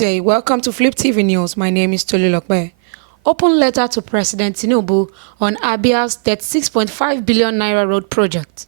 day. Welcome to Flip TV News. My name is Tolu Lokbe. Open letter to President Tinubu on Abia's 36.5 billion naira road project.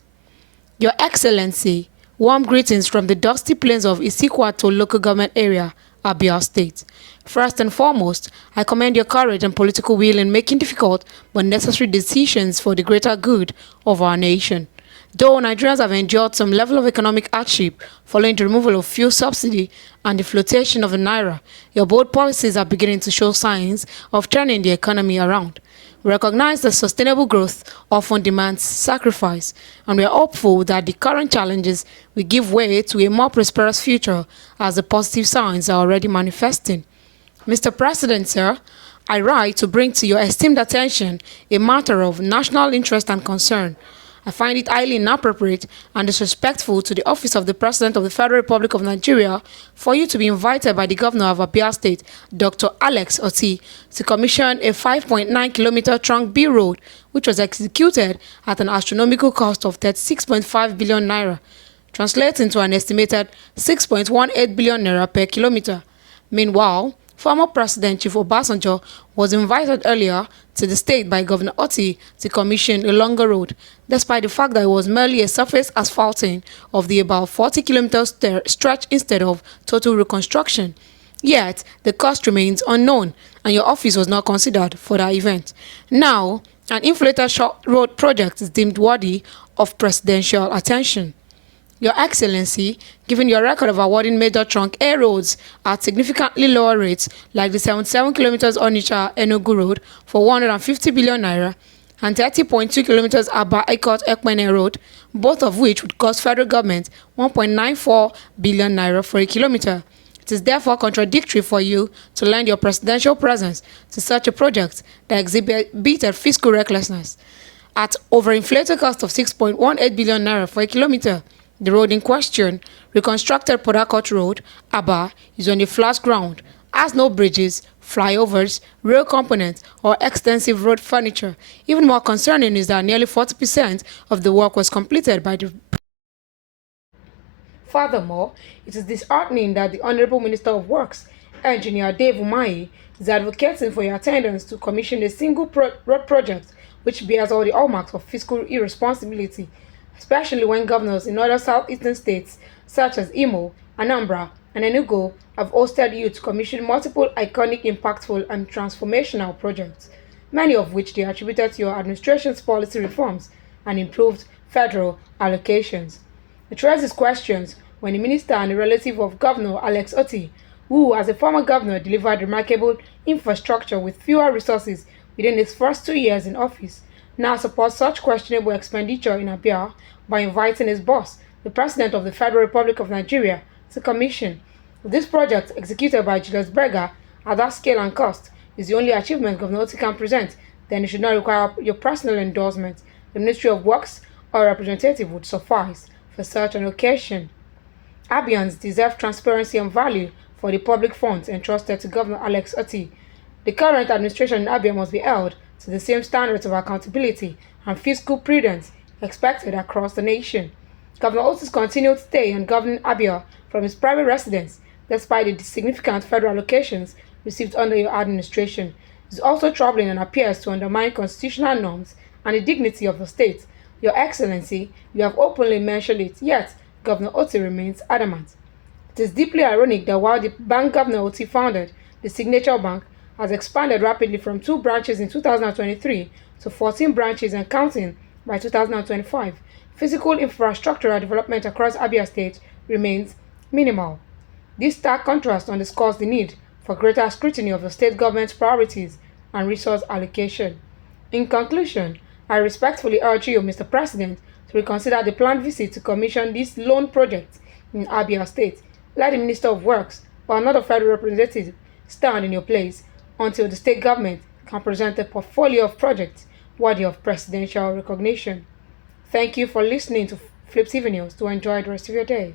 Your Excellency, warm greetings from the dusty plains of Isikwato local government area, Abia State. First and foremost, I commend your courage and political will in making difficult but necessary decisions for the greater good of our nation. Though Nigerians have endured some level of economic hardship following the removal of fuel subsidy and the flotation of the naira, your bold policies are beginning to show signs of turning the economy around. We recognize that sustainable growth often demands sacrifice, and we are hopeful that the current challenges will give way to a more prosperous future as the positive signs are already manifesting. Mr. President, sir, I write to bring to your esteemed attention a matter of national interest and concern. I find it highly inappropriate and disrespectful to the office of the President of the Federal Republic of Nigeria for you to be invited by the Governor of Abia State, Dr. Alex Oti, to commission a 5.9-kilometer trunk B road, which was executed at an astronomical cost of 36.5 billion naira, translating to an estimated 6.18 billion naira per kilometer. Meanwhile, former President Chief Obasanjo was invited earlier to the state by Governor Oti to commission a longer road, despite the fact that it was merely a surface asphalting of the about 40-kilometer stretch instead of total reconstruction. Yet, the cost remains unknown, and your office was not considered for that event. Now, an inflated short road project is deemed worthy of presidential attention. Your Excellency, given your record of awarding major trunk A roads at significantly lower rates, like the 77 kilometers Onitsha-Enugu Road for 150 billion naira and 30.2 kilometers Aba-Ikot-Ekpene Road, both of which would cost federal government 1.94 billion naira for a kilometer. It is therefore contradictory for you to lend your presidential presence to such a project that exhibited fiscal recklessness. At overinflated cost of 6.18 billion naira for a kilometer, the road in question, reconstructed Port Harcourt Road, Aba, is on a flat ground, has no bridges, flyovers, rail components, or extensive road furniture. Even more concerning is that nearly 40% of the work was completed by the. Furthermore, it is disheartening that the Honorable Minister of Works, Engineer Dave Umahi, is advocating for your attendance to commission a single road project which bears all the hallmarks of fiscal irresponsibility, especially when governors in other southeastern states such as Imo, Anambra, and Enugu have hosted you to commission multiple iconic, impactful, and transformational projects, many of which they attributed to your administration's policy reforms and improved federal allocations. It raises questions when the minister and a relative of Governor Alex Oti, who as a former governor delivered remarkable infrastructure with fewer resources within his first 2 years in office, now supports such questionable expenditure in Abia by inviting his boss, the President of the Federal Republic of Nigeria, to commission. If this project, executed by Julius Berger at that scale and cost, is the only achievement Governor Oti can present, then it should not require your personal endorsement. The Ministry of Works or a representative would suffice for such an occasion. Abians deserve transparency and value for the public funds entrusted to Governor Alex Oti. The current administration in Abia must be held to the same standards of accountability and fiscal prudence expected across the nation. Governor Oti's continued stay in governing Abia from his private residence, despite the significant federal allocations received under your administration, is also troubling and appears to undermine constitutional norms and the dignity of the state. Your Excellency, you have openly mentioned it, yet Governor Oti remains adamant. It is deeply ironic that while the bank Governor Oti founded, the Signature Bank, has expanded rapidly from 2 branches in 2023 to 14 branches and counting by 2025, physical infrastructural development across Abia State remains minimal. This stark contrast underscores the need for greater scrutiny of the state government's priorities and resource allocation. In conclusion, I respectfully urge you, Mr. President, to reconsider the planned visit to commission this loan project in Abia State. Let the Minister of Works or another federal representative stand in your place until the state government can present a portfolio of projects worthy of presidential recognition. Thank you for listening to Flip TV News. To enjoy the rest of your day.